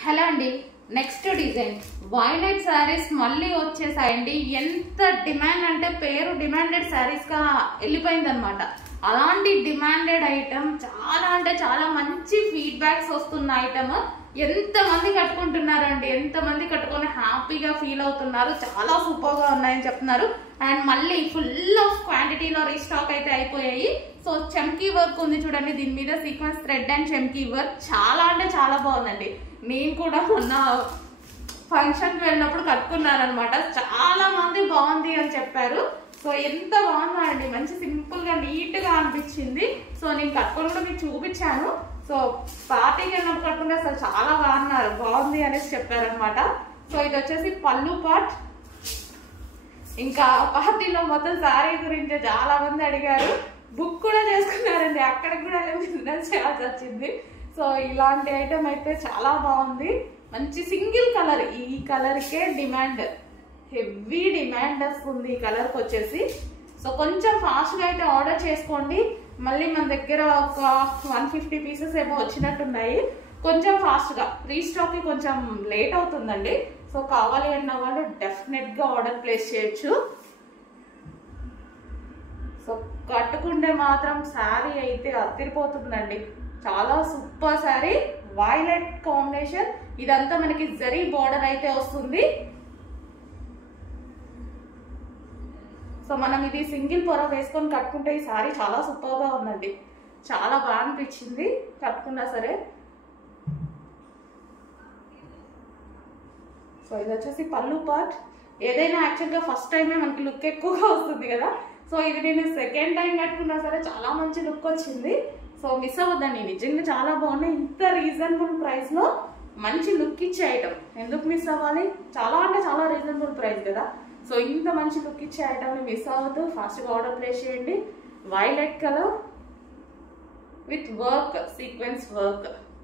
Hello అండి, next design violet saris మళ్ళీ వచ్చేసాయండి. ఎంత డిమాండ్ అంటే పేరు డిమాండెడ్ శారీస్ గా వెళ్ళిపోయిందనమాట. అలాంటి డిమాండెడ్ ఐటమ్ చాలా అంటే చాలా మంచి ఫీడ్బ్యాక్స్ వస్తున్న ఐటమ్. ఎంతమంది కట్టుకుంటున్నారండి, ఎంతమంది కట్టుకొని హ్యాపీగా ఫీల్ అవుతున్నారు. చాలా సూపర్ గా ఉన్నాయని చెప్తున్నారు. అండ్ మళ్ళీ ఫుల్ ఆఫ్ క్వాంటిటీలో రీస్టాక్ అయితే అయిపోయాయి. సో చమ్కీ వర్క్ ఉంది చూడండి, దీని మీద సీక్వెన్స్ థ్రెడ్ అండ్ చమ్కీ వర్క్ చాలా అంటే చాలా బాగుందండి. నేను కూడా మొన్న ఫంక్షన్కి వెళ్ళినప్పుడు కట్టుకున్నాను అనమాట. చాలా మంది బాగుంది అని చెప్పారు. సో ఎంత బాగుందో అండి, మంచి సింపుల్ గా నీట్ గా అనిపించింది. సో నేను కట్టుకొని కూడా మీకు చూపించాను. సో పార్టీకి వెళ్ళినప్పుడు కట్టుకుంటే అసలు చాలా బాగుంది అనేసి చెప్పారనమాట. సో ఇది వచ్చేసి పళ్ళు పార్ట్. ఇంకా పార్టీలో మొత్తం శారీ గురించి చాలా మంది అడిగారు, బుక్ కూడా చేసుకున్నారండి. అక్కడికి కూడా బిజినెస్ చేయాల్సి వచ్చింది. సో ఇలాంటి ఐటమ్ అయితే చాలా బాగుంది. మంచి సింగిల్ కలర్, ఈ కలర్కే డిమాండ్, హెవీ డిమాండ్ వస్తుంది ఈ కలర్కి వచ్చేసి. సో కొంచెం ఫాస్ట్గా అయితే ఆర్డర్ చేసుకోండి. మళ్ళీ మన దగ్గర ఒక 150 పీసెస్ ఏమో వచ్చినట్టున్నాయి. కొంచెం ఫాస్ట్గా, రీస్టాక్కి కొంచెం లేట్ అవుతుందండి. సో కావాలి అన్న వాళ్ళు డెఫినెట్గా ఆర్డర్ ప్లేస్ చేయొచ్చు. సో కట్టుకుంటే మాత్రం శారీ అయితే అదిరిపోతుందండి. చాలా సూపర్ శారీ, వైలెట్ కాంబినేషన్. ఇదంతా మనకి జరీ బార్డర్ అయితే వస్తుంది. సో మనం ఇది సింగిల్ పొర వేసుకొని కట్టుకుంటే ఈ శారీ చాలా సూపర్ గా ఉందండి. చాలా బాగా అనిపించింది కట్టుకున్నా సరే. సో ఇది వచ్చేసి పళ్ళు పార్ట్. ఏదైనా యాక్చువల్గా ఫస్ట్ టైమే మనకి లుక్ ఎక్కువగా వస్తుంది కదా. సో ఇది నేను సెకండ్ టైం కట్టుకున్నా సరే చాలా మంచి లుక్ వచ్చింది. సో మిస్ అవ్వద్దండి, నిజంగా చాలా బాగున్నాయి. ఇంత రీజనబుల్ ప్రైస్ లో మంచి లుక్ ఇచ్చే ఐటమ్ ఎందుకు మిస్ అవ్వాలి? చాలా అంటే చాలా రీజనబుల్ ప్రైస్ కదా. సో ఇంత మంచి లుక్ ఇచ్చే ఐటమ్ ని మిస్ అవ్వద్దు, ఫాస్ట్గా ఆర్డర్ ప్లేస్ చేయండి. Violet colour with work, sequence work.